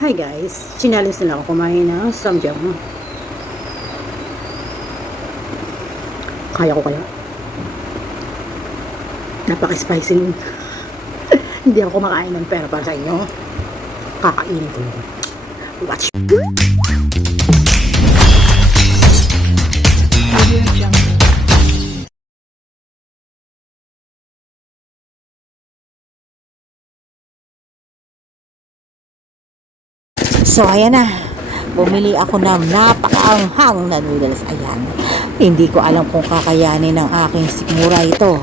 Hi guys, challenge nila ako kumain ng samgyang. Kaya ko kaya? Napaka-spicy nun. Hindi ako kumakain ng pera para sa inyo. Kakainin ko yun. Watch. So, ayan na. Bumili ako ng napakaanghang na noodles. Ayan. Hindi ko alam kung kakayanin ng aking sikmura ito.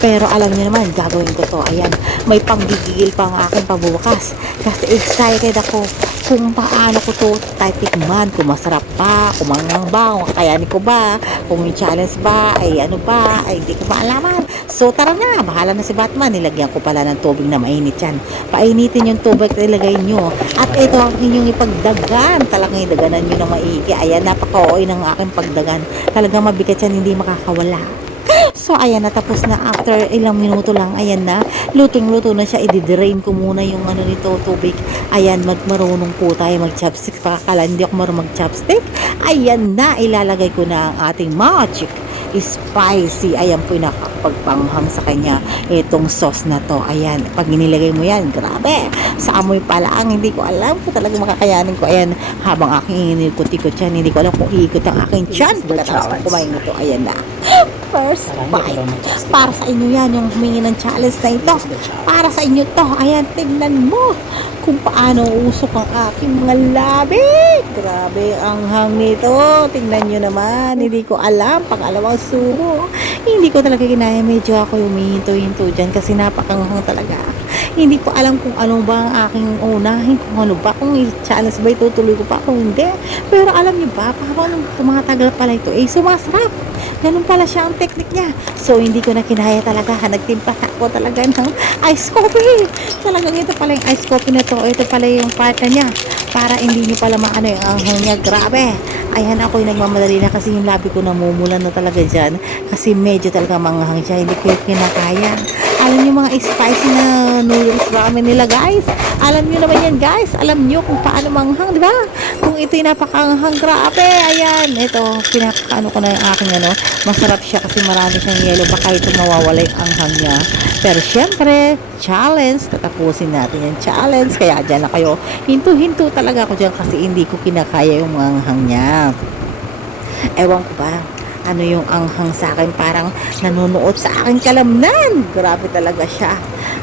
Pero alam niyo naman, gagawin ko to. Ayan. May panggigigil pa ang aking pagbubukas. Kasi excited ako kung paano ko to titikman. Kung masarap ba, kung mangang ba, kung kakayanin ko ba, kung yung challenge ba, ay ano ba, ay hindi ko maalaman. So, tara na. Bahala na si Batman. Nilagyan ko pala ng tubig na mainit yan. Painitin yung tubig na ilagay nyo. At ito ang inyong ipagdagan. Talagang idaganan nyo na maigi. Ayan, napaka-oy ng aking pagdagan. Talagang mabigat yan, hindi makakawala. So, ayan na, tapos na after ilang minuto lang, ayan na, lutong-luto na siya, i-drain ko muna yung ano nito, tubig. Ayan, marunong po tayo mag-chopstick. Pakakala, hindi ako marunong mag-chopstick. Ayan na, ilalagay ko na ang ating magic spicy. Ayan po yung nakapagpanghang sa kanya itong sauce na to. Ayan, pag inilagay mo yan, grabe, sa amoy pa lang, hindi ko alam kung talagang makakayanin ko. Ayan, habang aking inikot-ikot yan, hindi ko alam kung iikot ang aking tiyan pagkatapos kumain nito. Ayan na, first bite. Para sa inyo yan, yung humingi ng challenge na ito. Para sa inyo to. Ayan, tignan mo kung paano usok ang aking mga labi. Grabe ang hang nito. Tignan nyo naman. Hindi ko alam. Pangalawang subo. Hindi ko talaga kinaya. Medyo ako humihinto-hinto dyan kasi napakanghang talaga. Hindi ko alam kung ano ba ang aking unahin. Kung ano ba. Kung i-challenge ba itutuloy ko pa. Kung hindi. Pero alam nyo ba, parang tumatagal pala ito. Sumasarap. Ganun pala siya ang technique niya. So, hindi ko na kinaya talaga. Nagtimpa ako talaga ng ice coffee. Talagang ito pala yung ice coffee na to. Ito pala yung partner niya. Para hindi nyo pala maano yung anghang niya. Grabe. Ayan, ako yung nagmamadali na kasi yung labi ko namumulan na talaga dyan. Kasi medyo talaga manghang siya. Hindi ko yung kinakaya. Alam nyo mga spicy na noodles ramen nila, guys. Alam nyo naman yan, guys. Alam nyo kung paano manghang, di ba? Kung ito'y napakanghang, grabe. Ayan, ito, pinakaano ko na yung aking ano. Masarap siya kasi marami siyang yelo. Baka ito mawawala yung anghang niya. Pero syempre, challenge. Tatapusin natin yung challenge. Kaya dyan na kayo. Hinto-hinto talaga ako dyan kasi hindi ko kinakaya yung anghang niya. Ewan ko ba ano yung anghang sa akin, parang nanonood sa akin kalamnan. Grabe talaga siya.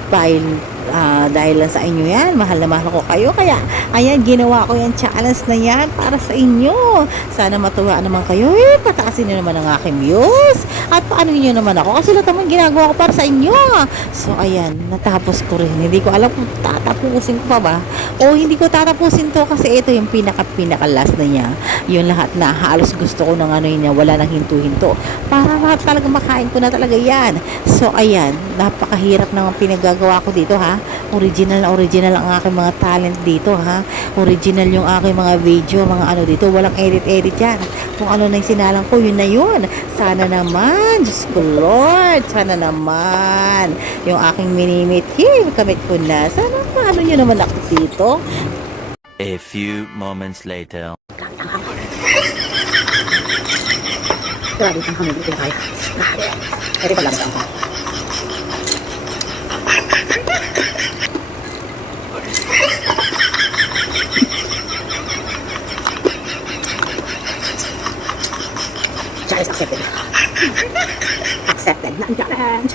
Dahil lang sa inyo yan, mahal na mahal ko kayo, kaya ayan, ginawa ko yung challenge na yan para sa inyo. Sana matuwa naman kayo, pataasin nyo naman ang aking views at paano nyo naman ako kasi lahat naman ginagawa ko para sa inyo. So ayan, natapos ko rin. Hindi ko alam kung tatapusin ko pa ba o hindi ko tatapusin to kasi ito yung pinaka last na niya, yung lahat na halos gusto ko ng ano yun, wala nang hinto-hinto para talaga makain ko na talaga yan. So ayan, napakahirap ng pinagagawa ko dito, ha. Original ang aking mga talent dito, ha. Original yung aking mga video, mga ano dito, walang edit yan. Kung ano na yung sinalang ko, yun na yun. Sana naman, Diyos ko Lord, sana naman yung aking minimit kamit ko na. Sana paano nyo naman ako dito. A few moments later. Grabe itong hamon. Ito tayo. Ito pala sa ako. Challenge accepted. Accepted. Not challenge.